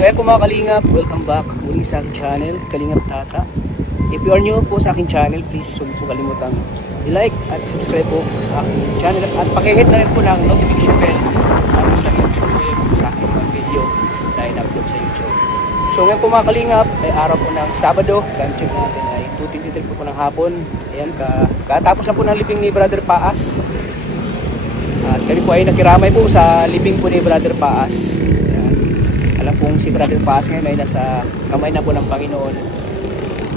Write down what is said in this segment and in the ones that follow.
So ayan po mga Kalingap, welcome back muli sa aking channel, Kalingap Tata. If you are new po sa aking channel, please huwag po kalimutang i-like at subscribe po ang aking channel at pakihit na rin po ng notification bell para mas lagi po sa aking mga video dahil upload sa YouTube. So ngayon po mga Kalingap ay araw po ng Sabado, time check natin ay 2:23 po ng hapon. Ayan, katapos lang po ng libing ni Brother Paas. At kami po ay nakiramay po sa libing po ni Brother Paas. Alam pong si Brother Paas ngayon ay nasa kamay na po ng Panginoon.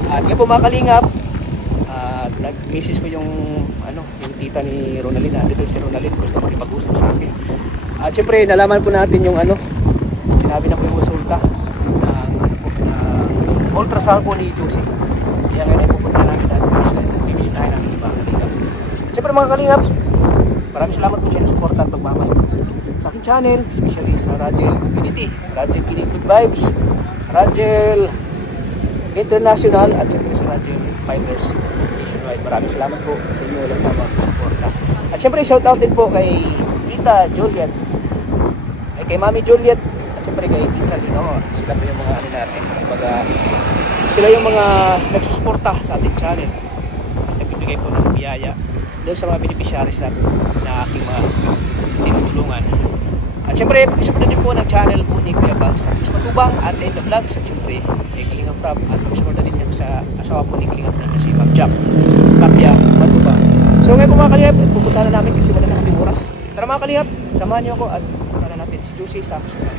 At ngayon po mga Kalingap, nag-misis po yung tita ni Ronaldin. Dito si Ronaldin, gusto mo ipag-usap sa akin. At syempre nalaman po natin yung sinabi na po yung resulta ng ultrasound po ni Josie. Kaya ngayon ay pupunta namin at bibisitahin namin yung mga Kalingap. Syempre mga Kalingap, maraming salamat po sa inyong support at pagmamahal sa aking channel, especially sa Rajel Community, Rajel Kinig Good Vibes, Rajel International at siyempre sa Rajel Fighters Nationwide. Maraming salamat po sa inyo lang sa pag-suporta. At siyempre shoutout din po kay Tita Juliet, ay kay Mami Juliet, at siyempre kay Tita Lino. Sila po yung mga natin. Sila yung mga nagsusuporta sa ating channel at nagbibigay po ng biyaya doon sa mga beneficiaries na aking mga tinutulungan. At syempre, pakisuporta din po ng channel po ni Kuya Bang sa Cruz Matubang at End of Vlog sa syempre kay Kalingap Rap at pakisuporta din niya sa asawa po ni Kalingap na si Ma'am Jam Kapya Matubang. So ngayon po mga Kalingap, pupunta na namin kasi wala na kaming oras. Tara mga Kalingap, samahan niyo ako at pupunta na natin si Josie sa hospital.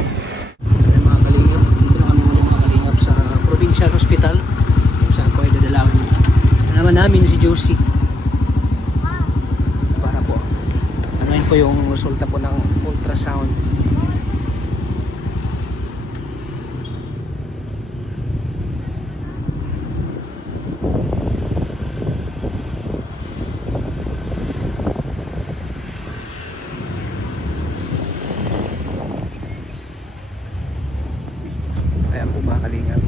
Mga Kalingap, dito na kami ngayon mga Kalingap sa Provincial Hospital kung saan po ay dadalawin naman namin si Josie. Ano po yung resulta po ng ultrasound. Ayan po mga Kalingap.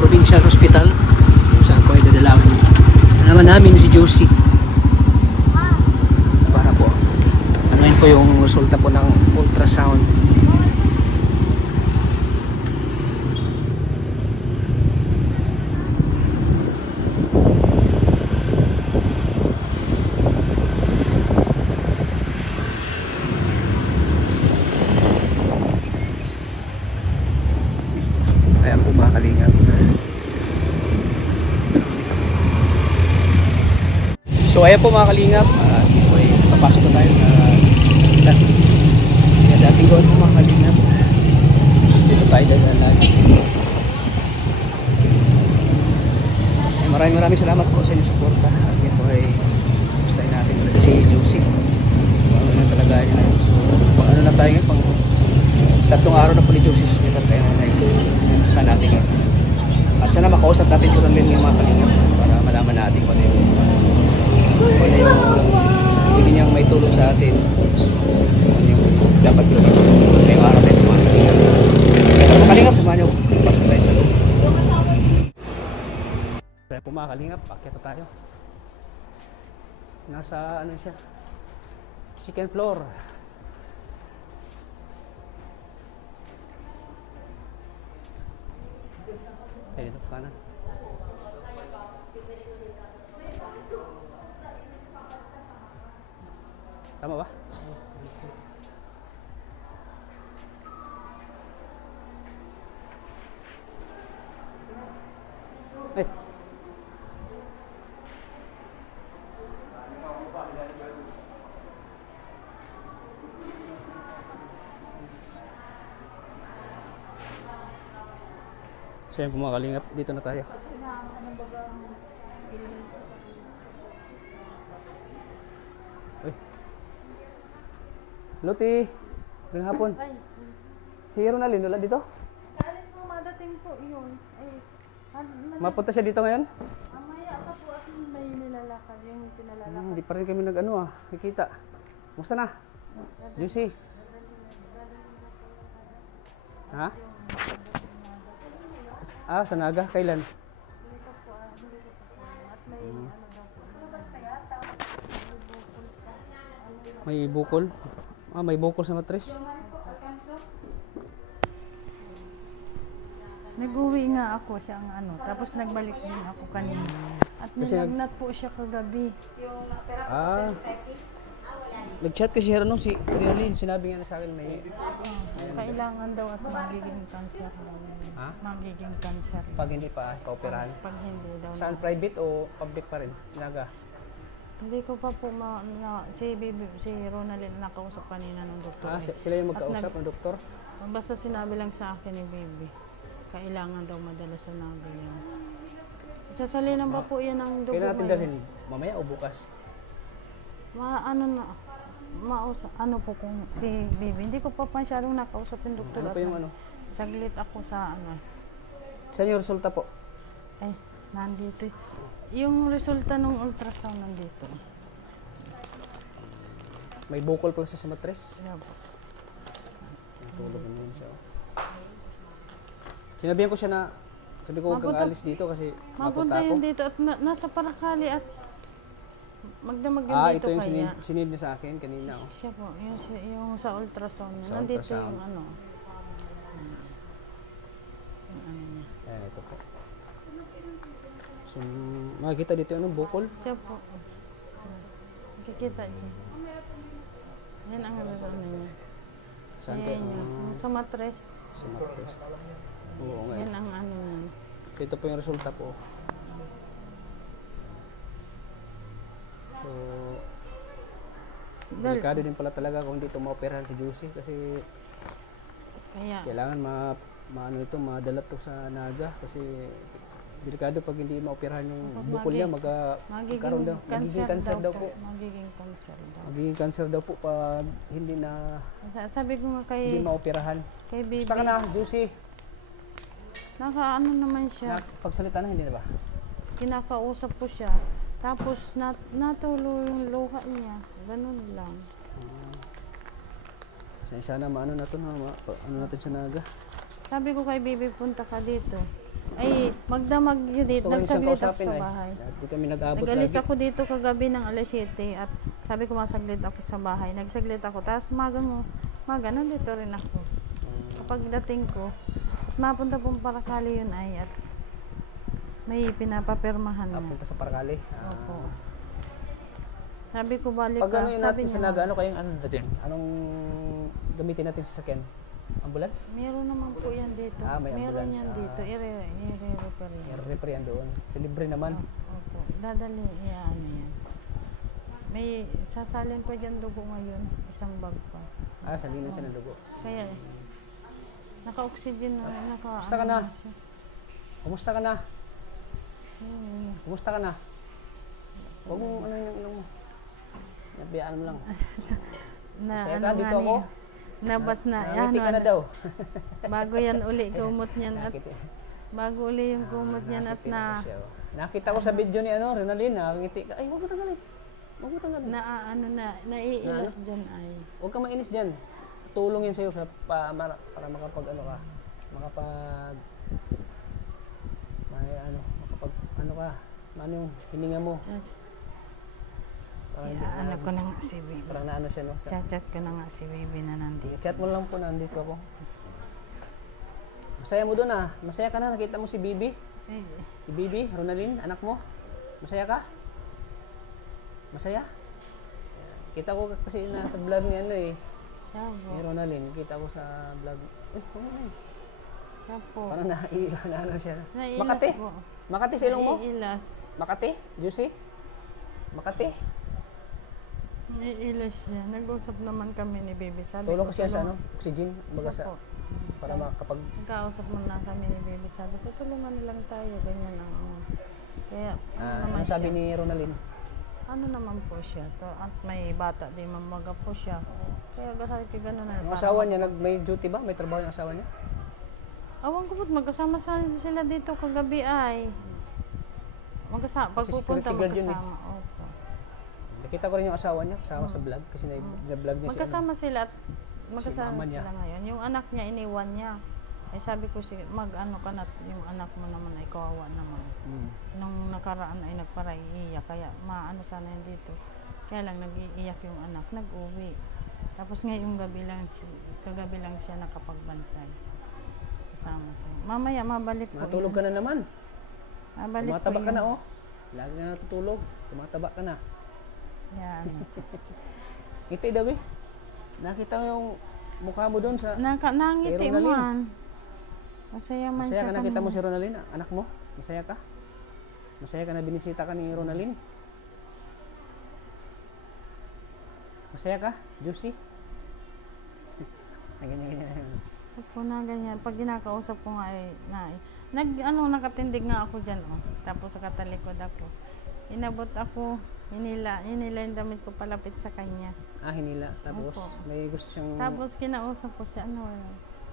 Provincial Hospital kung saan ko ay dadalawin naman namin si Josie para po ano po yung resulta po ng ultrasound. Ayan po mga Kalingap. So ayan po mga Kalingap, dito ay papasok na tayo sa hospital. Kaya dating doon po mga Kalingap, dito tayo dadaan. Maraming salamat po sa inyong suporta. At ito ay gustahin natin si Josie. Ano na talaga niya. So ano na tayo ngayon, pang 3 araw na po ni Josie sa hospital. Kaya na natin ngayon. At sana makausap natin si Ronaldin yung mga Kalingap para malaman natin kung ano yung hindi niyang may tulong sa atin, ano yung dapat gawin ngayong araw na ito mga Kalingap. Kaya mga Kalingap, samahan niyo pasok tayo sa loob. Kaya po mga Kalingap, pakyat tayo. Nasa ano siya, second floor. Ay, dito kanan. Tama ba? Ay. So yan po mga Kalingap, dito na tayo. Uy. Luti, ngayong hapon. Si Ronaldin wala dito? Alis po, madating po yun. Mapunta siya dito ngayon? Mamaya pa po at may nilalakad, yung pinalalakad. Hindi pa rin kami nakikita. Musta na? Juicy? Ha? Sa Naga? Kailan? At may ano daw po. May bukol. May bukol sa matres. Nag-uwi nga ako siya ang ano, tapos nagbalik din ako kanina. At Kasi nilagnat po siya kagabi. Nag-chat kasi ano si Rinalyn, sinabi nga na sa akin may Kailangan daw at magiging cancer daw. Ha? Magiging cancer. pag hindi pa paoperahan. Pag hindi daw. Saan, private o public pa rin? Naga. Hindi ko pa po si Ronaldin nakausap kanina ng doktor. Sila yung magkausap ng doktor? Basta sinabi lang sa akin ni Baby, kailangan daw madala sa Naga yan. Sasalinan ba po yan ng dugo Kailan natin ngayon? dalhin? Mamaya o bukas? Ano po kung si Baby, hindi ko pa masyadong nakausap yung doktor. Ano pa yung ano? Saglit ako sa ano. Saan yung resulta po? Ay, nandito. Yung resulta ng ultrasound nandito. May bukol pala sa matres? Yan po. Natulog na yun siya. Sinabihan ko siya na, sabi ko huwag kang alis dito kasi mapunta Mapunta ako. yun dito at nasa Paracali at magdamag yun dito Ito yung kaya. sinid niya sa akin kanina. Oh. Siya po, yung sa ultrasound. Sa Nandito ultrasound. yung ano. Yung ano niya. Ayan, ito po. So, makikita dito yung bukol. Siya po. Kikita niya. Yan ang ano niya. Saan po? Ayan yun. Sa matres. Sa matres. Oo nga. Yan ang ano niya. So, ito po yung resulta po. So, delikado din pala talaga kung dito maoperahan si Juicy kasi Kaya, kailangan maano ito, madala to sa Naga kasi delikado pag hindi maoperahan yung bukol niya, magkaroon daw, magiging cancer daw po. Magiging cancer daw. Magiging cancer daw po pag hindi na Sabi ko nga hindi kay maoperahan. Baby, Basta ka na, Juicy. nakaano naman siya. Pagsalita na, hindi na ba? Kinakausap ko siya. Tapos natulo yung luha niya. Ganun lang. Sana maano na to, ano natin sa Naga. Sabi ko kay Baby, punta ka dito. Ay, magdamag yun dito. Gusto ko rin siyang Nagsaglit ako kausapin sa eh. bahay. Hindi kami nag-abot Nag-alis lagi. ako dito kagabi ng alas 7 at sabi ko masaglit ako sa bahay. Nagsaglit ako. Tapos maga nandito rin ako. Kapag dating ko, mapunta pong Paracali yun ay at may pinapapirmahan na. Punta sa Paracali. Opo. Sabi ko balik Pag ka. ano yun Sabi natin sa niya, Naga, ano kayang ano natin? Anong gamitin natin sa sakyan? Ambulance? meron naman po yan dito. May Meron ambulance. yan dito. I-repair yan. I-repair yan doon. So, libre naman. Opo. Dadali, yan. May sasalin pa dyan dugo ngayon. Isang bag pa. Salinan siya ng dugo. Kaya, naka-oxygen na. Kumusta ka na? Kumusta ka na? Kumusta ka na? Huwag mo ano yung ilong mo. Nabiyaan mo lang. Masaya ka, dito ako. Nabat na. Nakangiti ka na daw. Bago yan uli, kumot niyan at Nakangiti. bago uli yung kumot niyan at Nakangiti na po siya, oh. Nakita ko sa video ni Rinalyn, nakangiti ka. Ay, huwag mo tanggalin. Huwag mo tanggalin. naiilas dyan ay. Huwag ka mainis dyan. Tulong yan sa'yo para makapag ano ka. Makapag ano yung hininga mo. Ano ko na nga si Baby. Parang naano siya, no? Chat ko na nga si Baby na nandito. Chat mo lang po, nandito ako. Masaya mo doon Masaya ka na, nakita mo si Bibi. Si Bibi, Ronaldin, anak mo. Masaya ka? Masaya? Kita ko kasi sa vlog ni ano eh. Ni Ronaldin, kita ko sa vlog. Ano na eh. Siya po. Parang naano siya. Naiilas Makati? po. Makati sa ilong mo? Naiilas. Makati? Juicy? Makati? Naiilas siya. Nag-usap naman kami ni Baby. Sabi Tulong ko, kasi yan sa ano? Oxygen? Baga Siya sa, po. para makapag... Nagkausap mo na kami ni Baby. Sabi ko, tulungan nilang tayo. Ganyan ang Kaya, ano sabi ni Ronaldin? ano naman po siya. At may bata, di mamaga po siya. Kaya sabi ko, gano'n na. Ang asawa niya, may duty ba? May trabaho yung asawa niya? Awan ko po, magkasama sila dito kagabi ay. Pag Kasi pupunta, security guard yun eh. magkasama. Opo. Nakita ko rin yung asawa niya, kasama sa vlog. Kasi na-vlog niya siya. Magkasama sila at magkasama mama niya. sila ngayon. Yung anak niya, iniwan niya. Ay sabi ko, mag-ano ka na, yung anak mo naman ay kawawa naman. Nung nakaraan ay nagparaiiya, kaya maano sana yun dito. Kaya lang nag-iiyak yung anak, nag-uwi. Tapos ngayong kagabi lang siya nakapagbantay. Kasama siya. Mamaya mabalik po. Matulog ka na naman. Mabalik Tumataba po ka na yun. oh. Lagi na natutulog. Tumataba ka na. Yan. Ngiti daw eh. Nakita ko yung mukha mo doon sa... Nangiti Kay Ronaldin. man. Masaya man Masaya siya. ka nakita mo si Ronaldin, anak mo? Masaya ka? Masaya ka na binisita ka ni Ronaldin? Masaya ka, Juicy? Ganyan. Opo na ganyan. Pag ginakausap ko nga nakatindig nga ako dyan, oh. Tapos nakatalikod ako. Inabot ako, hinila yung damit ko palapit sa kanya. Ah, hinila. Tapos, Opo. may gusto siyang... Tapos kinausap ko siya,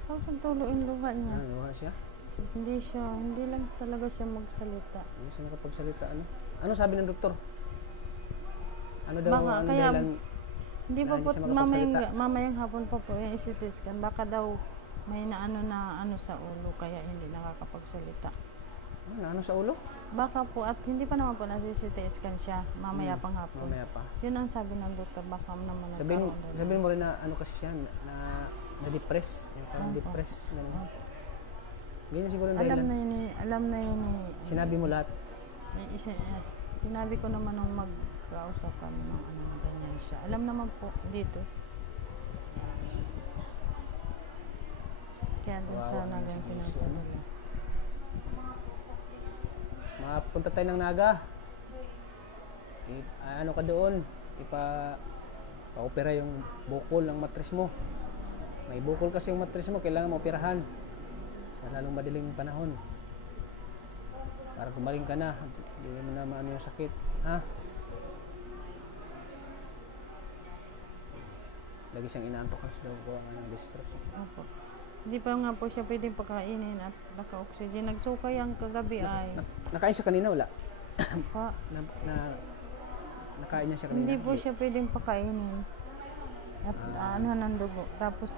tapos nagtulo yung luha niya. Luha siya? Hindi lang talaga siya magsalita. Hindi siya makapagsalita, ano? Ano sabi ng doktor? Ano daw Baka, ang kaya, dahilan? hindi pa hindi po, siya makapagsalita? mamayang hapon pa po yung CT scan. Baka daw may naano sa ulo kaya hindi nakakapagsalita. Ano sa ulo? Baka po, at hindi pa naman po nasi-CT scan siya, mamaya pang hapon. Mamaya pa. Yun ang sabi ng doktor, baka naman Sabihin mo rin na ano kasi siya, na-depress. Yung parang Opo. depress. Opo. Ganyan siguro ang Alam dahilan. na yun eh. Sinabi mo lahat. Sinabi ko naman nung magkausap kami ng ganyan siya. Alam naman po dito. Kaya dun Kawawa sa naman nagang si Juicy, pinapadala. Mapunta tayo ng Naga. Ano ka doon? Pa-opera yung bukol ng mattress mo. May bukol kasi yung mattress mo, kailangan maoperahan. Sa lalong madaling panahon. Para gumaling ka na. Hindi mo na maano yung sakit. Ha? Lagi siyang inaantok kasi daw ko ang distress. Opo. Hindi pa nga po siya pwedeng pakainin at naka-oxygen. Nagsukay ang kagabi ay. Nakain siya kanina, wala? Pa, Nakain niya siya kanina? hindi po siya pwedeng pakainin. At ano ng dugo. Tapos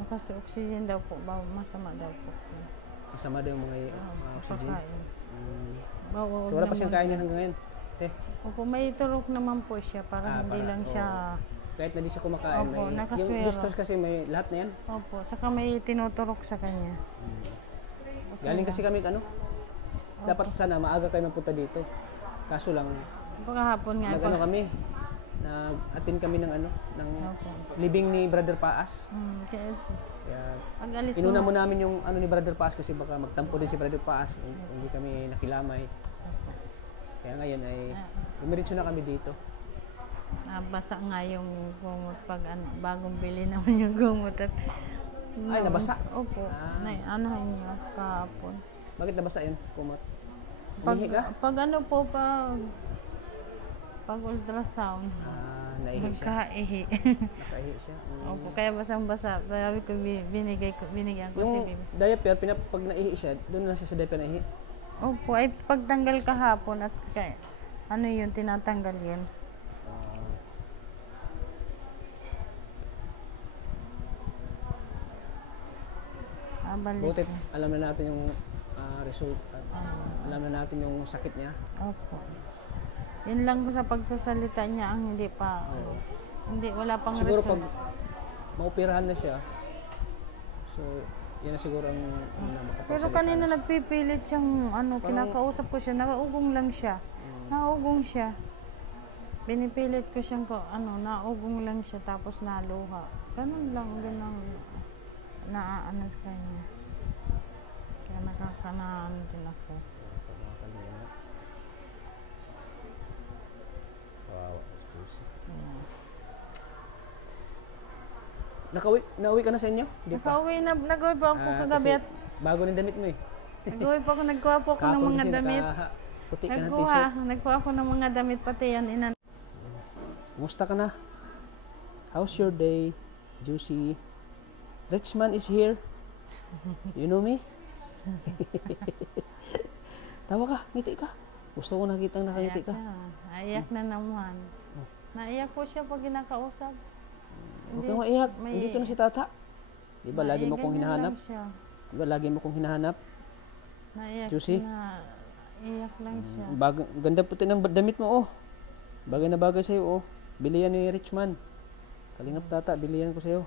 naka-oxygen daw po. Masama daw po. Masama daw yung mga oxygen. Pakain. So wala pa siyang kain niya hanggang ngayon? Opo, may turok naman po siya para hindi para- lang siya. Kahit na di siya kumakain, Opo, yung nakaswero. distress kasi may lahat na yan. Opo, saka may tinuturok sa kanya. Galing kasi kami dapat sana maaga kayo mapunta dito. Kaso lang, Pagkahapon nga. nag-ano kami, nag-attend kami ng Opo. libing ni Brother Paas. Kaya Kaya pag-alis ko inuna na- mo namin yung ni Brother Paas kasi baka magtampo din si Brother Paas kung hindi kami nakilamay. Kaya ngayon ay dumiretso na kami dito. Nabasa nga yung gumot bagong bili naman yung gumot at Ay, nabasa? Opo. Anahin niya kahapon. Bakit nabasa yun? Kumot. Pag, Umihi ka? pag ano po pag ultrasound, Naihi siya. nagkaihi. Nakaihi siya. Opo, kaya basang-basa. Sabi ko, binigyan ko si Yung Bibi. diaper, pag naihi siya, doon na siya sa diaper naihi. Opo, ay pagtanggal kahapon at ano yun, tinatanggal yun. Balik. Butit, alam na natin yung result at alam na natin yung sakit niya. Opo. Yun lang sa pagsasalita niya ang hindi pa, wala pang Siguro result. pag maoperahan na siya, so yan na siguro ang makapagsalita. Pero kanina nagpipilit siyang, kinakausap ko siya, naugong lang siya. Naugong siya. Binipilit ko siyang, naugong lang siya, tapos naluha. Ganun lang, naaano sa kanya. Kaya nakakanaan din ako. Wow, Juicy. Yeah. Nauwi ka na sa inyo? Hindi pa. Nag-uwi pa ako kagabi at Bago ng damit mo eh. nagkuha po ako ng mga damit. Puti ka ng t-shirt. Nagkuha ako ng mga damit pati yan. Kumusta ka na? How's your day, Juicy? Richman is here. You know me? Tawa ka, ngiti ka. Gusto ko nakitang nakangiti ka. Naiyak na naman. Naiyak po siya pag kinakausap. Huwag kang maiyak. Nandito na si Tata. Di ba lagi mo kong hinahanap? Di ba lagi mo kong hinahanap? Naiyak Juicy? na. Iyak lang siya. Ganda puti ng damit mo, oh. Bagay na bagay sa'yo, oh. Bili yan ni Richman. Kalingap tata, bili yan ko sa'yo.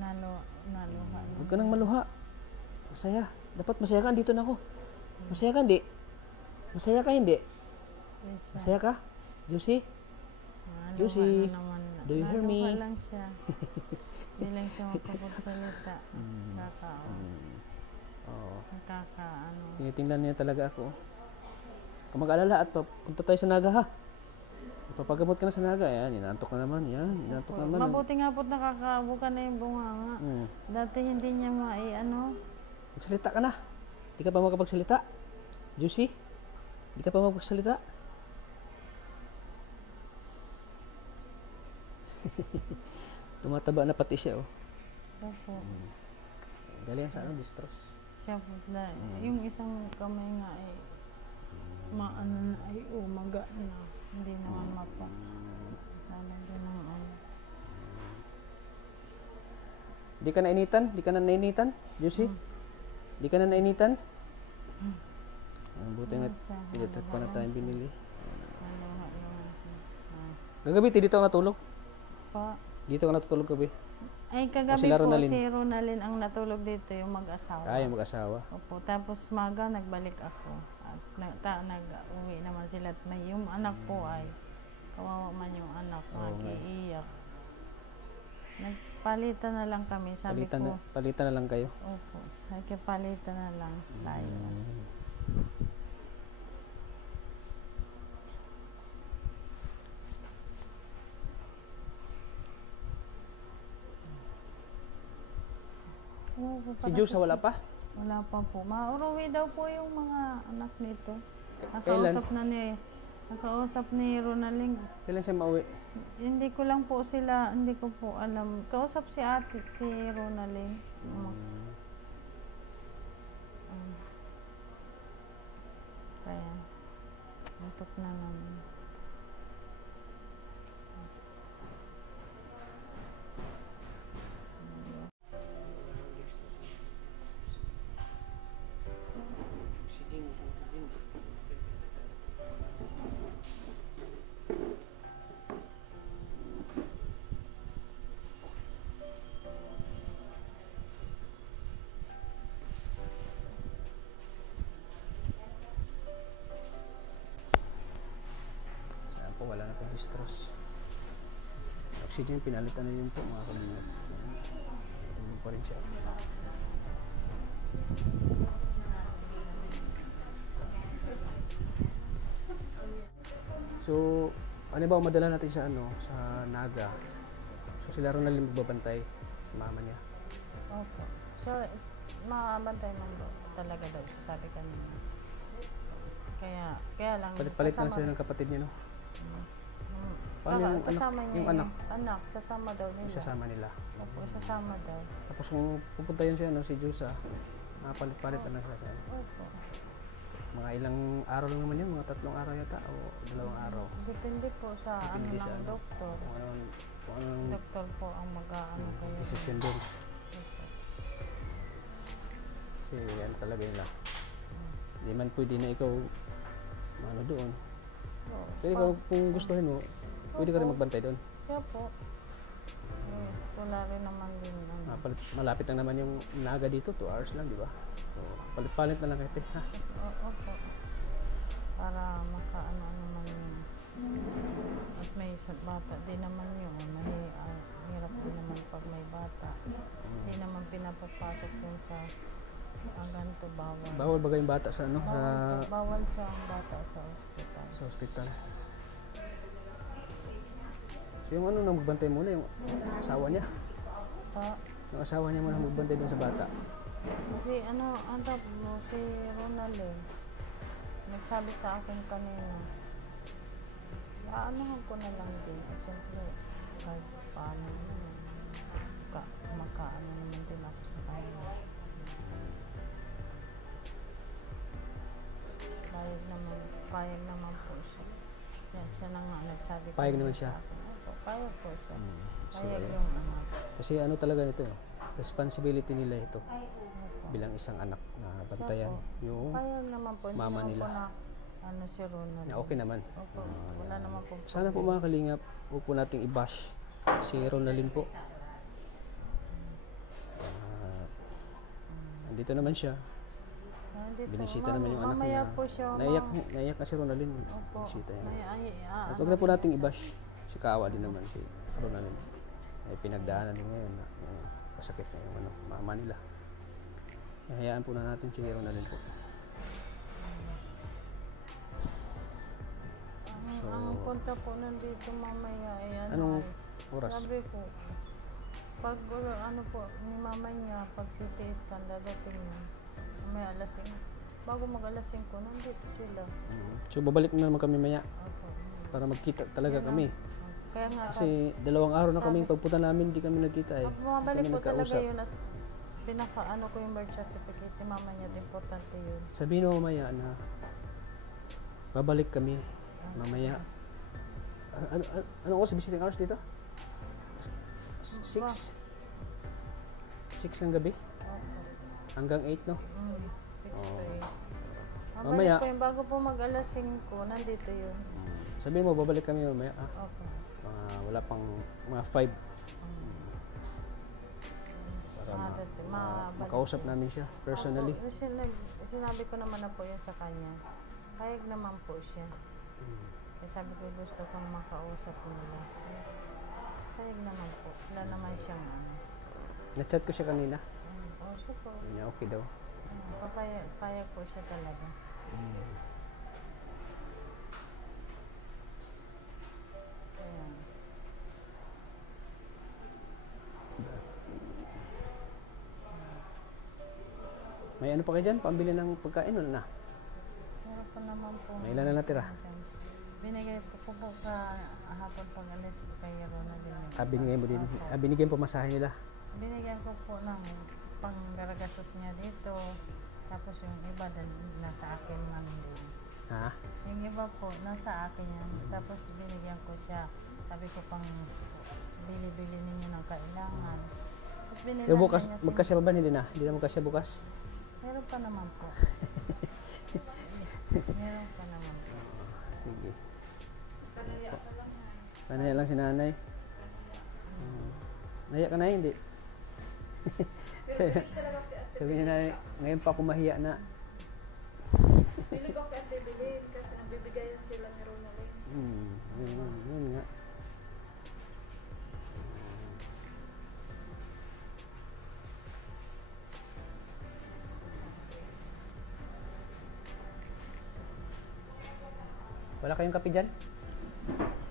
Naluha. Huwag ka nang maluha. Masaya. Dapat masaya ka, dito na ako. Masaya ka, hindi? Masaya ka, hindi? Yes, Masaya ka? Juicy? Juicy, do you hear me? Naluha lang siya. Hindi lang siya makapagsalita. Kakao. Oo. Nakakaano. Tinitingnan niya talaga ako. Kung mag-alala at punta tayo sa Naga ha. Ipapagamot ka na sa Naga. Yan, inaantok na naman. Yan, inaantok na naman. Mabuti nga po't nakakabuka na yung bunganga. Dati hindi niya Magsalita ka na. Di ka pa makapagsalita. Juicy? Di ka pa makapagsalita. Tumataba na pati siya, oh. Opo. Galing sa ano, distros. Siya po. Yung isang kamay nga ay maano na ay umaga na. Hindi naman mapa. Lalagyan ng ano. Di ka nainitan? Di ka na nainitan? Juicy? Di ka na nainitan? Buti nga, electric pa na tayong binili. Gagabi, dito ka natulog? Pa. Dito ka natutulog gabi? Ay, kagabi sila po Ronalyn? si Ronalyn ang natulog dito, yung mag-asawa. Yung mag-asawa. Opo. Tapos maga, nagbalik ako. At nag-uwi naman sila. At yung anak po ay, kawawa man yung anak, nag-iiyak. Nagpalitan na lang kami, sabi ko. Palitan na lang kayo? Opo. Nagpalitan na lang tayo. Si Jusa wala pa? Wala pa po. Mauruwi daw po yung mga anak nito. Kailan? Nakausap ni Ronalyn. Kailan siya mauwi? Hindi ko po alam. Kausap si ate, si Ronalyn. Kaya, antok na naman. Wala na pong distros. Oxygen, pinalitan na yun po mga kalingap. Tulog pa rin siya. So, ano ba madala natin sa sa Naga? So sila rin nalang magbabantay, mama niya. Opo. So, makabantay man talaga daw, sabi kanina. Kaya lang Palit na sila ng kapatid niya, no? Paano yung kasama anak? niya Yung anak? Anak, sasama daw nila. Isasama nila. Opo, sasama daw. Tapos kung pupunta yun siya, si Jusa, palit-palit na lang sila. Opo. Mga ilang araw lang naman yun, mga 3 araw yata o 2 araw. Depende po sa ng doktor. Kung anong Doktor po ang mag-aano kayo. decision doon. Kasi ano talaga yun lang. Hindi man pwede na ikaw doon. Pwede ka, kung gustuhin mo, pwede ka rin magbantay doon. Kaya po. Wala rin naman din. Malapit lang naman yung Naga dito, 2 hours lang, di ba? So, palit-palit na lang ito. Opo. Para makaano naman yun. At may bata, di naman yun. Hirap din naman pag may bata. Di naman pinapapasok yun sa ganito, bawal. Bawal ba kayong bata sa ano? Bawal sa bata sa ospital. Sa ospital. So yung nang magbantay muna, yung asawa niya. Yung asawa niya muna magbantay doon sa bata. Kasi si Ronalyn, nagsabi sa akin kanina, aanohan ko na lang din. At siyempre, kahit paano makaano naman din ako sa kanya. Payag naman po siya. Yan, siya na nga nagsabi ko. Payag naman siya? Payag po siya. So, Payag yung anak. Kasi talaga nito, responsibility nila ito. Bilang isang anak na bantayan yung payag naman po. mama nila. ano si Ronald. Na okay naman. Opo, wala naman po. Sana po mga kalingap, huwag po nating i-bash si Ronaldin po. Nandito naman siya. Nandito, Binisita naman yung anak mamaya niya. po siya. Naiyak na si Ronaldin. Opo. Binisita yan. At Ano huwag na po nating i-bash. Si Kawa din naman si Ronaldin. Ay pinagdaanan din ngayon na masakit na yung mama nila. Hayaan po na natin si Ronaldin po. So, ang punta po nandito mamaya ay ano, anong oras? sabi ko, pag ano po, ni mama niya, pag CT scan, dadating niya, may alas 5. Bago mag alas 5, nandito sila. So, babalik na naman kami maya Opo. para magkita talaga kami. Kaya nga, Kasi 2 araw na kaming pagpunta namin, hindi kami nagkita eh. pag bumabalik Hindi po kami talaga nagkausap. yun at pinaka-ano ko yung birth certificate ni mama niya, importante yun. Sabihin mo mamaya na babalik kami mamaya. Anong oras? Visiting hours dito? 6? 6 ng gabi? Opo. Hanggang 8, no? 6 to 8. Mamaya. Po yung bago po mag alas 5, nandito yun. Sabihin mo, babalik kami mamaya. Opo. Wala pang mga 5. Para makausap namin siya personally. Opo, sinabi ko naman na po yun sa kanya. Kayag naman po siya. Kaya sabi ko, gusto kong makausap nila. Kayag naman po. Wala naman siyang ano. Na-chat ko siya kanina. So po. Niya, okay daw. Payag po siya talaga. Kaya. May ano pa kayo dyan? Pambili ng pagkain o na? Meron pa naman po. May ilan na natira? Binigay po po hapon pag alis ko kay Ronald. Binigay mo din. Binigyan po masahe nila. Binigyan ko po ng panggaragasos niya dito. Tapos yung iba nasa akin man din. Ha? Yung iba po nasa akin yan. Tapos binigyan ko siya. Sabi ko pang bili-bili ninyo ng kailangan. Tapos binilhan Yung bukas, niya magkasya pa ba? Hindi na? Hindi na magkasya bukas? Meron pa naman po. Meron pa naman po. Sige. Panaya lang si nanay. Naiyak ka na hindi? Sabi niya nanay, ngayon pa ako mahiya na. Bili ko kaya bibilin kasi nagbibigayan sila ni Ronaldin. Yun nga. Wala kayong kape dyan?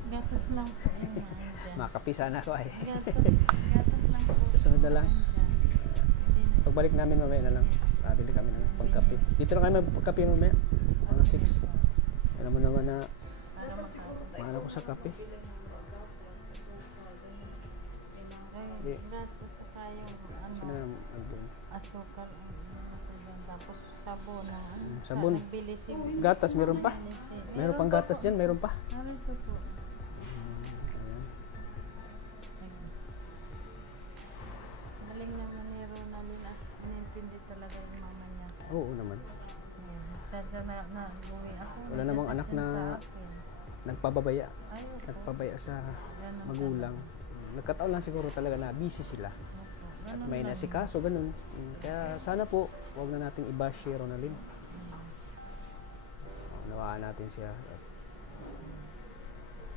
Gatas lang po yun. Dyan. Makape sana ako ay. Gatas lang po. Susunod na lang. Dyan. Pagbalik namin mamaya na lang. Pabili kami ng pangkape. Dito na kami magkape mamaya. Mga 6. Alam mo naman na Para makasap. mahal ako sa kape. Hindi. Gatas saka yung Sino ano, ang andun? asukal. Tapos sabon. Sabon. Nagbili si Gatas, meron pa? Meron pang gatas dyan, meron pa. Meron po po. Galing naman ni Ronaldin at inintindi talaga yung mama niya. Oo naman. Sadya na uwi ako. Wala namang anak na Sa akin. nagpababaya. Ay, opo. Nagpabaya sa Ganun magulang. Nagkataon lang siguro talaga na busy sila. Opo. At may nasikaso, ganun. Kaya sana po, huwag na nating i-bash si Ronaldin. Nawaan natin siya.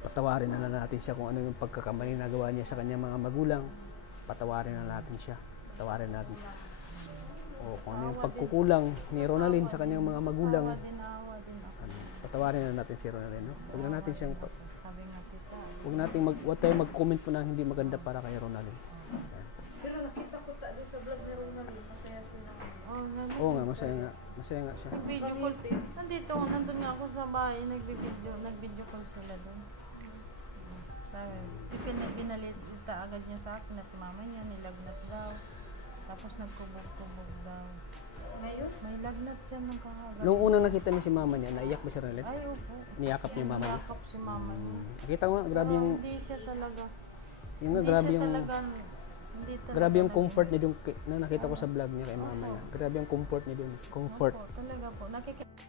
Patawarin na lang natin siya kung ano yung pagkakamali na gawa niya sa kanyang mga magulang. Patawarin na natin siya. Patawarin natin. O kung ano yung pagkukulang ni Ronaldin sa kanyang mga magulang. Awa din ako. Patawarin na natin si Ronaldin. No? Huwag na natin siyang... Sabi nga tita. Huwag tayong mag-comment po na hindi maganda para kay Ronaldin. Pero nakita ko doon sa vlog ni Ronaldin, masaya sila. Oo nga, masaya nga. Masaya nga siya. Video call. Nandito, nandun nga ako sa bahay, nag-video call sila doon. Sabi, binalita agad niya sa akin na si mama niya, nilagnat daw. Tapos nagkubog-kubog daw. Ngayon? May lagnat siya ng kahagad. Nung unang nakita niya si mama niya, naiyak ba si Ronaldin? Ay, opo. Niyakap niya yung mama niya. Niyakap si mama niya. Nakita ko nga, grabe yung... Hindi siya talaga. Yung nga, Hindi grabe siya yung... talaga. Hindi talaga. Grabe yung comfort niya doon na nakita ko sa vlog niya kay mama niya. Grabe yung comfort niya doon. Comfort. Opo, talaga po. Nakikita.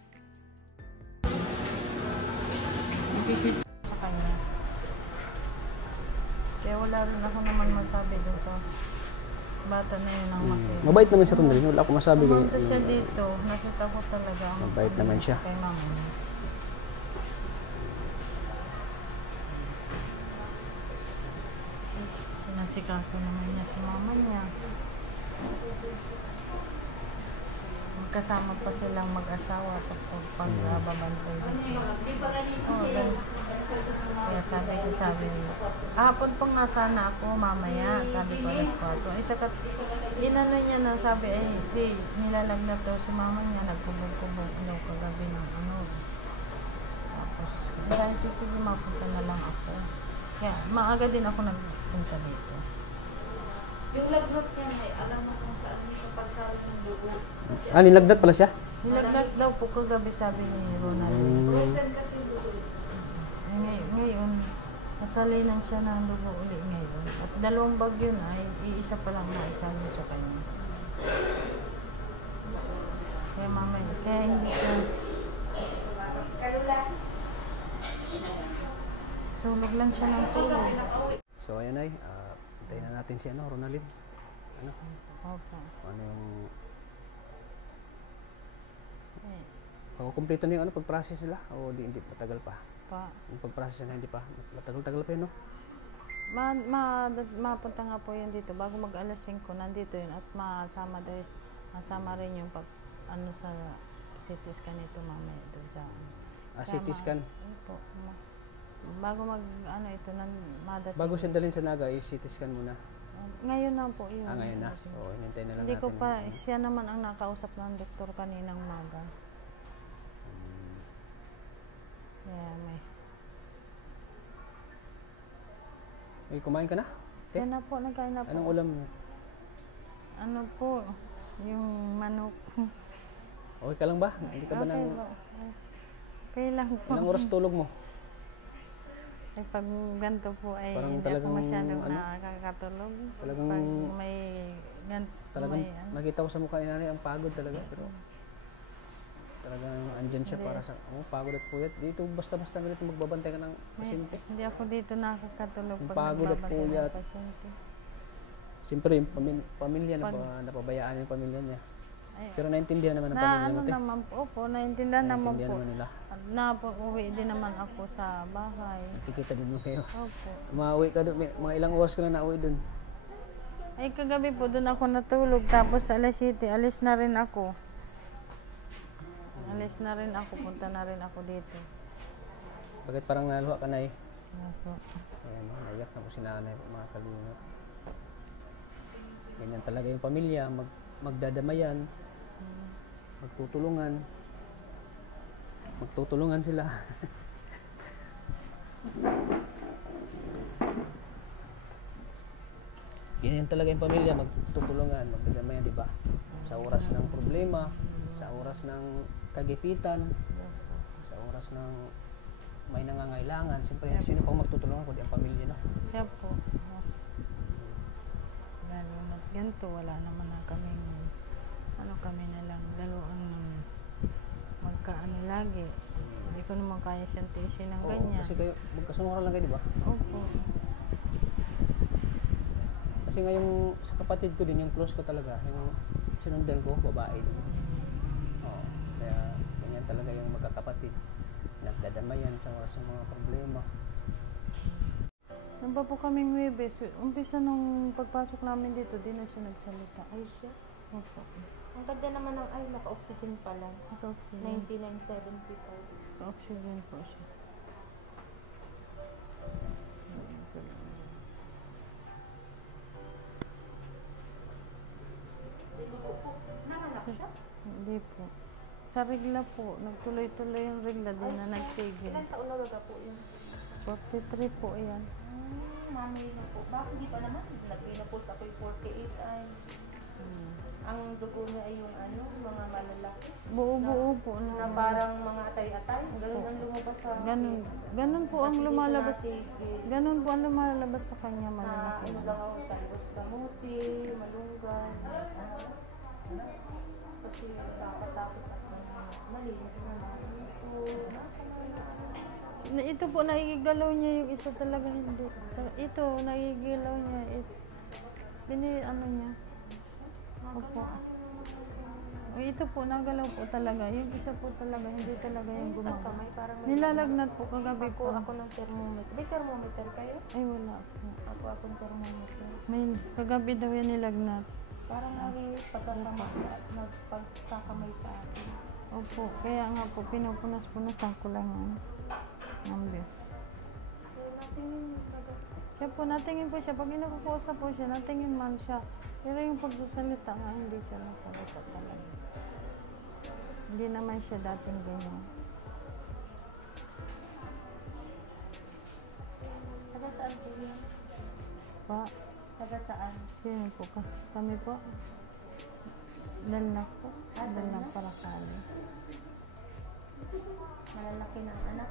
Pipit sa kanya. Kaya wala rin ako naman masabi dun sa bata na yun ang makita. Mabait naman siya Ronaldin. Wala akong masabi. Pumunta siya dito, nakita ko talaga ang Mabait naman siya. kay mama niya. Pinasikaso naman niya si mama niya. Magkasama pa silang mag-asawa pag babantay dito. Oo, ganun. Kaya sabi hapon pa nga sana ako mamaya, sabi ko alas 4. Isa ka, inano niya na sabi, si nilalagnat daw si mama niya, nagkubog-kubog daw kagabi ng ano. Tapos, dahil sige mapunta na lang ako. Kaya maaga din ako nagpunta dito. Yung lagnat niya, alam mo kung saan sa pagsali ng dugo. Kasi Nilagnat pala siya? Nilaglag daw po kagabi, sabi ni Ronald. frozen kasi yung dugo. Ngayon, nasalinan siya ng dugo uli ngayon. At 2 bag yun ay iisa pa lang naisalin sa kanya. Kaya mamaya, kaya hindi siya tulog lang siya ng tulog. So ayan ay, hintayin na natin si Ronaldin. Opo. Ano yung kumpleto na yung pag-process nila o hindi matagal pa? Yung pag-process na hindi pa, matagal-tagal pa yun, no? Mapunta nga po yun dito bago mag alas 5 nandito yun at masama rin yung sa CT scan nito mamaya doon sa CT scan? Opo. Bago ito madating. Bago siya dalhin sa Naga, CT scan muna. Ngayon na po yun. Ngayon na? Oo, hinintay na lang Hindi natin. ko pa, siya naman ang nakausap ng doktor kaninang umaga. Kaya kumain ka na? Kaya na po, nagkain na po. Anong ulam mo? Ano po, yung manok. Okay ka lang ba? Hindi ka ba nang... Okay lang po. Ilang oras tulog mo? Pag ganito po ay parang hindi ako masyadong nakakatulog. Talagang... Pag may talagang nakita ko sa mukha ni nanay ang pagod talaga. Pero talagang andyan siya para sa pagod at puyat. Dito basta-basta ganito magbabantay ka ng pasyente. Hindi ako dito nakakatulog pag pagod at puyat. Siyempre yung pamilya napabayaan yung pamilya niya. Pero naintindihan naman ng pamilya mo. Naman po, naintindihan naman po. Naman nila. Nauwi din naman ako sa bahay. Nakikita din mo kayo. Opo. Umauwi ka doon, mga ilang oras ka na nauwi doon. Ay kagabi po doon ako natulog tapos alas 7 alis na rin ako. Punta na rin ako dito. Bakit parang naluha ka na eh? Opo. Ayan, naiyak na po si nanay, mga kalingap. Ganyan talaga yung pamilya, magdadamayan, magtutulungan sila. Ganyan talaga yung pamilya, magtutulungan, magdadamayan, di ba? Sa oras ng problema, sa oras ng kagipitan, sa oras ng may nangangailangan, siyempre sino pang magtutulungan kundi ang pamilya, no? Kaya po. Lalo na't ganito, wala naman na kaming kami na lang, lalo ang magkaano lagi. Hindi ko naman kaya siyang tiisin ng ganyan. Kasi kayo, magkasunguran lang kayo, di ba? Opo. Kasi ngayon sa kapatid ko din, yung close ko talaga, yung sinundan ko, babae din. Kaya ganyan talaga yung magkakapatid. Nagdadamayan sa oras ng mga problema. Nung pa po kaming Huwebes, umpisa nung pagpasok namin dito, di na siya nagsalita. Ay siya. Opo. Ang ganda naman ng naka-oxygen pa lang. Naka-oxygen. 99.75. Naka-oxygen po siya. Nanganak siya? Hindi po. Sa regla po, nagtuloy-tuloy yung regla, di na nagtigil. Ilan taon na ba po yun? 43 po yan. Mami na po. Bakit hindi pa naman? Lagay na po sa ako'y 48 ay. Ang dugo niya ay yung mga malalaki. Buo-buo po. Na parang mga atay-atay. Ganun ang lumabas sa... Ganun po ang lumalabas. Ganun po ang lumalabas sa kanya, Na malalaki. daw, talbos kamuti, malunggay. Kasi takot ako malinis naman ito. Ito po, naigigalaw niya yung isa talaga hindi. Ito, naigigalaw niya. Ano niya. Opo. Ito po, nagalaw po talaga. Yung isa po talaga, hindi talaga yung Ang gumagawa. kamay parang Nilalagnat po kagabi po. ako ng thermometer. May thermometer kayo? Ay, wala po. Ako akong thermometer. May, kagabi daw yan nilagnat. Parang nagpagkakamay sa akin. Opo, kaya nga po, pinupunas-punasan ko lang yan. Nambi. Siya po, natingin po siya. Pag inakukusa po siya, natingin man siya. Pero yung pagsasalita nga, hindi siya nasalita talaga. Hindi naman siya dating ganyan. Taga saan po yan? Pa, Taga saan? sino po ka? Kami po. Dalnak po. Dalnak para kali. Malalaki ng anak.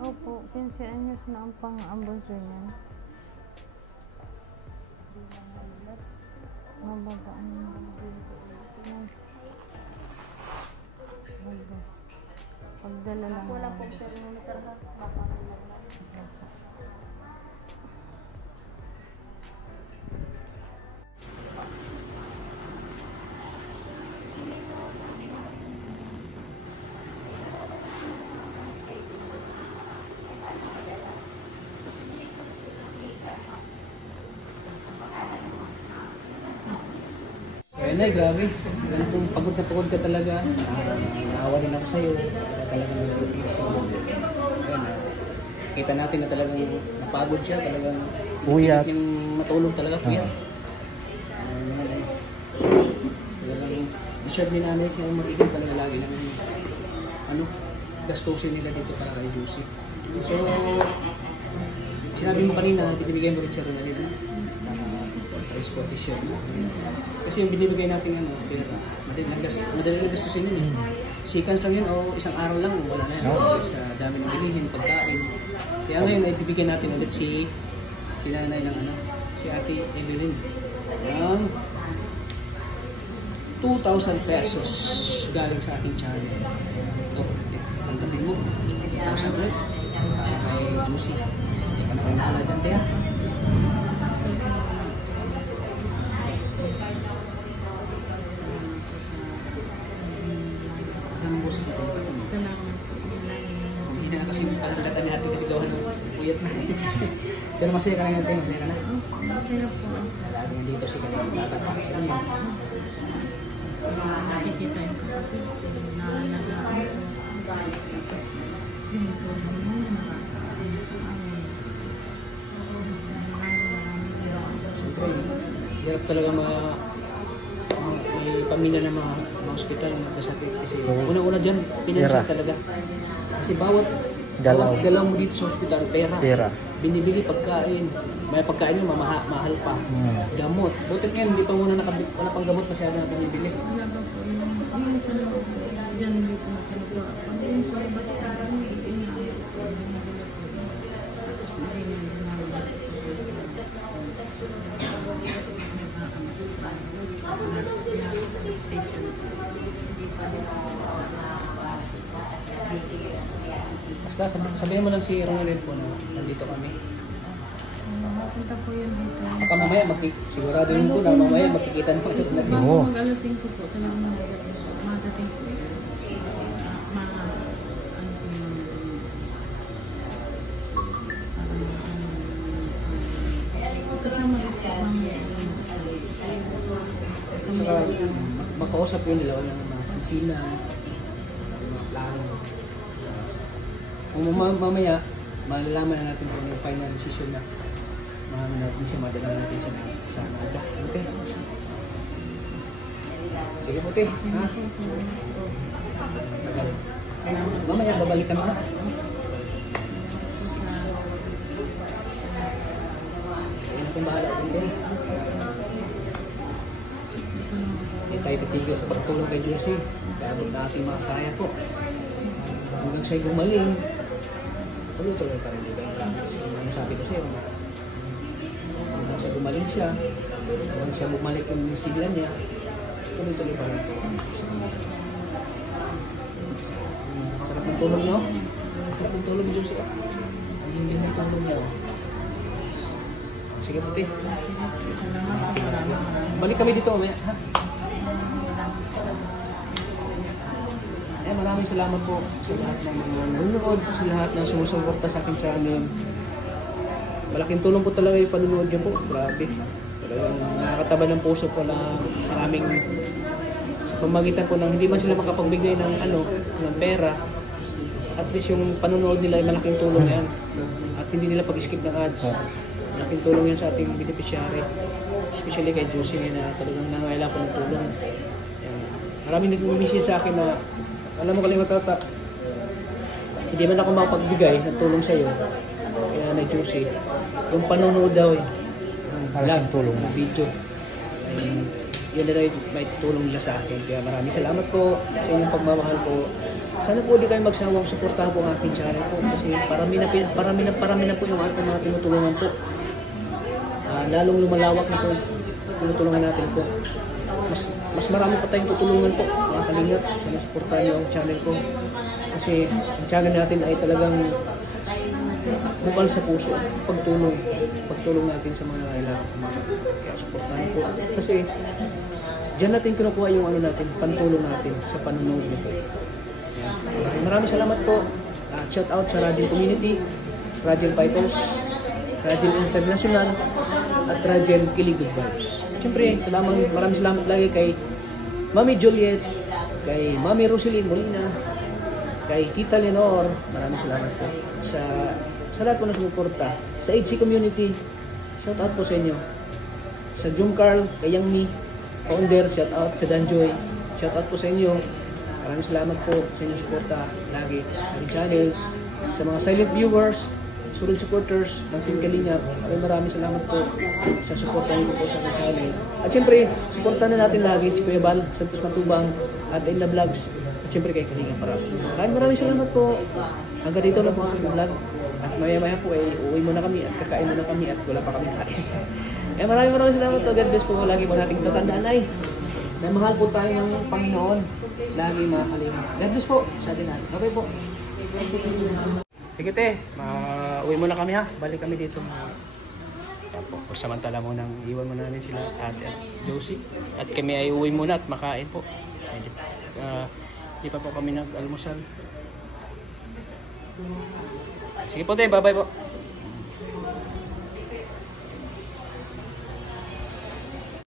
Opo, 15 anyos na ang pang-ambulso niyan. Hindi lang malulat. Mabagaan na pagdala lang. Wala pong thermometer na. Mapapalulat lang. Ayun na, grabe. Ganun kung pagod na pagod ka talaga. Naawa rin ako sa'yo. Talagang nag-service. Ayun na. Kita natin na talagang napagod siya. Talagang Puyat. yung matulog talaga. Puyat. Talagang deserve din namin siya magiging talaga lagi ng gastusin nila dito para kay Juicy. So, sinabi mo kanina, binibigyan mo rin siya rin na rin. Transport siya. Kasi yung binibigay natin pera, madali lang gastusin yun eh. Seconds lang yun o isang araw lang, wala na yan. Sa dami ng bilihin, pagkain. Kaya ngayon ay bibigyan natin ulit si nanay ng si Ate Evelyn. Ng 2,000 pesos galing sa ating channel. Ito, tanggapin mo. 2,000 ulit. Para kay Juicy. Hindi ka na kayo mahala dyan, Tia. Kasama mo sa ito. Salamat. Hindi na kasi palalatan natin kasi gawa ng puyat na. Pero masaya ka lang natin. Masaya ka na. Masaya po. Lagi nga dito si Kaya tatapa sa ano. Nakikita yung kapatid ko na nag-aaral ko. Tapos, yun po naman nakakain sa amin. Maraming salamat. Siyempre, hirap talaga may pamilya na mga hospital na nagkasakit. Kasi unang-una dyan, pinansyal talaga. Kasi bawat galaw mo dito sa hospital, pera. Binibili pagkain. May pagkain yun, mahal pa. Gamot. Buti ngayon, hindi pa muna wala pang gamot masyado na pinibili. Wala ba po yung sa loob, dyan dito na pinagawa. Pag yung sa labas ka kami, inaayos ko yung nabila ko. Tapos hindi na ginagawa Basta sabihin mo lang si Ronald po na nandito kami. Mapunta po yun dito. Baka mamaya, sigurado yun po na mamaya makikita naman ito natin. Oo. Mag alas 5 po, talagang madating po yun. Kasama rin po mamaya. Saka makausap yun nila, walang mga sinsina, mga plano. Kung mamaya, malalaman na natin kung yung final decision na mahamin natin siya, madala natin siya sa Nada. Okay? Sige po, te. Ha? Mamaya, babalikan mo na. Ayun akong bahala din, te. Hindi tayo titigil sa pagtulong kay Juicy. Sa abot na ating mga kaya po. Hanggang siya'y gumaling, tuloy-tuloy pa rin dito. Ano sabi ko sa'yo? Hanggang siya gumaling siya, hanggang siya bumalik yung sigla niya, tuloy-tuloy pa rin po. Sarap ng tulong nyo. Ang tulong ni Josie. Ang hindi ng tulong niya. Sige puti. Balik kami dito mamaya. Ha? Maraming salamat po sa lahat ng mga nanonood, sa lahat ng sumusuporta sa aking channel. Malaking tulong po talaga yung panunood niyo po. Grabe. Talagang nakakataba ng puso po na maraming sa pamagitan po ng hindi man sila makapagbigay ng ng pera. At least yung panunood nila ay malaking tulong yan. At hindi nila pag-skip ng ads. Malaking tulong yan sa ating beneficiary. Especially kay Josie na talagang nangailangan po ng tulong. Yan. Maraming nag-message sa akin na alam mo Kalingap Tata, hindi man ako makapagbigay ng tulong sa iyo. Kaya na Josie, yung panonood daw ng vlog, ng video, ay yun na rin may tulong nila sa akin. Kaya maraming salamat po sa inyong pagmamahal po. Sana po di kayo magsawang suportahan po ang aking channel po. Kasi parami na po yung ating mga tinutulungan po. Lalong lumalawak na po tinutulungan natin po. Mas marami pa tayong tutulungan po mga Kalingap. Sana suportahan niyo ang channel ko. Kasi ang channel natin ay talagang bukal sa puso. Pagtulong natin sa mga nangailangan. Kaya suportahan po. Kasi diyan natin kinukuha yung natin, pantulong natin sa panonood nito. Maraming salamat po. Shout out sa Rajin Community, Rajin Paitos, Rajin International, at Rajin Kilig Good Vibes. Siyempre, maraming salamat lagi kay Mami Juliet, kay Mami Roselyn Molina, kay Tita Lenore. Maraming salamat po sa lahat po na sumuporta. Sa HC Community, shout out po sa inyo. Sa Jung Carl, kay Yang Mi, founder, shout out. Sa Danjoy, shout out po sa inyo. Maraming salamat po sa inyong suporta lagi sa aking channel. Sa mga silent viewers, solid supporters ng Team Kalingap, maraming salamat po sa suporta niyo po sa aking channel. At siyempre, suportahan na natin lagi si Kuya Bal, Santos Matubang, at Inla Vlogs, at siyempre kay Kalingap Parap. Maraming salamat po. Hanggang dito na po ang aking vlog. At maya-maya po ay uuwi muna kami at kakain muna kami at wala pa kami kain. Maraming salamat po. God bless po. Lagi po nating tatandaan ay na mahal po tayo ng Panginoon. Lagi mga Kalingap. God bless po sa atin natin. Okay po. Sige te, uwi muna kami ha. Balik kami dito. Samantala mo nang iwan muna namin sila Ate at Josie. At kami ay uwi muna at makain po. Hindi pa po kami nag-almusal. Sige po te, bye bye po.